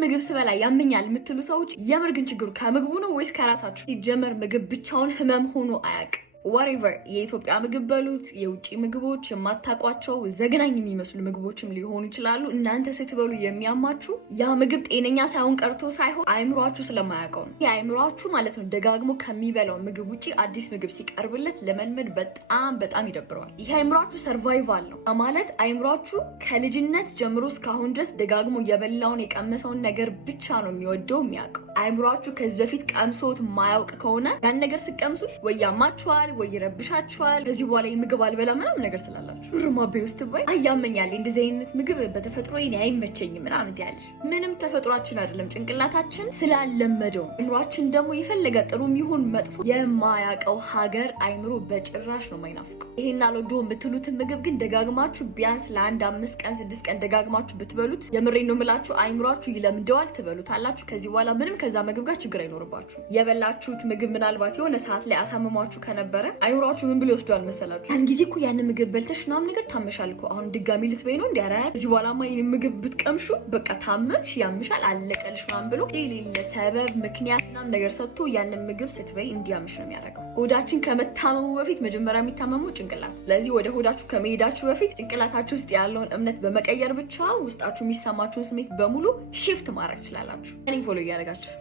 ምግብ ስበላ ያመኛል የምትሉ ሰዎች የምር ግን ችግሩ ከምግቡ ነው ወይስ ከራሳችሁ? ሲጀመር ምግብ ብቻውን ህመም ሆኖ አያውቅም። whatever የኢትዮጵያ ምግብ በሉት የውጪ ምግቦች የማታቋቸው ዘግናኝ የሚመስሉ ምግቦችም ሊሆኑ ይችላሉ። እናንተ ስትበሉ የሚያማችሁ ያ ምግብ ጤነኛ ሳይሆን ቀርቶ ሳይሆን አይምሯችሁ ስለማያውቀው ነው። የአይምሯችሁ ማለት ነው ደጋግሞ ከሚበላው ምግብ ውጪ አዲስ ምግብ ሲቀርብለት ለመልመድ በጣም ይደብረዋል። ይሄ አይምሯችሁ ሰርቫይቫል ነው ማለት አይምሯችሁ ከልጅነት ጀምሮ እስካሁን ድረስ ደጋግሞ የበላውን የቀመሰውን ነገር ብቻ ነው የሚወደው የሚያውቀው። አይምሯችሁ ከዚህ በፊት ቀምሶት ማያውቅ ከሆነ ያን ነገር ስቀምሱት ወይ ያማችኋል ወይ ይረብሻችኋል። ከዚህ በኋላ ምግብ አልበላ ምናምን ነገር ትላላችሁ። ሩማቤ ውስጥ ባይ አያመኛል እንደዚህ አይነት ምግብ በተፈጥሮ እኔ አይመቸኝም ምናምን ትያለሽ። ምንም ተፈጥሯችን አይደለም ጭንቅላታችን ስላለመደው። አይምሯችን ደግሞ የፈለገ ጥሩም ይሁን መጥፎ የማያውቀው ሀገር አይምሮ በጭራሽ ነው የማይናፍቀው። ይሄን አልወዶ የምትሉትን ምግብ ግን ደጋግማችሁ ቢያንስ ለ1 5 ቀን 6 ቀን ደጋግማችሁ ብትበሉት የምሬን ነው የምላችሁ አይምሯችሁ ይለምደዋል። ትበሉታላችሁ። ከዚህ በኋላ ምንም ከዛ ምግብ ጋር ችግር አይኖርባችሁ። የበላችሁት ምግብ ምናልባት የሆነ ሰዓት ላይ አሳመማችሁ ከነበረ አይምሯችሁ ምን ብሎ ይወስዷል መሰላችሁ? ያን ጊዜ እኮ ያን ምግብ በልተሽ ምናምን ነገር ታመሻል እኮ አሁን ድጋሚ ልትበይ ነው እንዴ? ኧረ ከዚህ በኋላማ ይሄን ምግብ ብትቀምሹ በቃ ታመምሽ፣ ያምሻል፣ አለቀልሽ ምናምን ብሎ የሌለ ሰበብ ምክንያት ምናምን ነገር ሰጥቶ ያንን ምግብ ስትበይ እንዲያምሽ ነው የሚያደርገው። ሆዳችን ከመታመሙ በፊት መጀመሪያ የሚታመመው ጭንቅላት። ለዚህ ወደ ሆዳችሁ ከመሄዳችሁ በፊት ጭንቅላታችሁ ውስጥ ያለውን እምነት በመቀየር ብቻ ውስጣችሁ የሚሰማችሁን ስሜት በሙሉ ሺፍት ማድረግ ትችላላችሁ። እኔን ፎሎ እያደረጋችሁ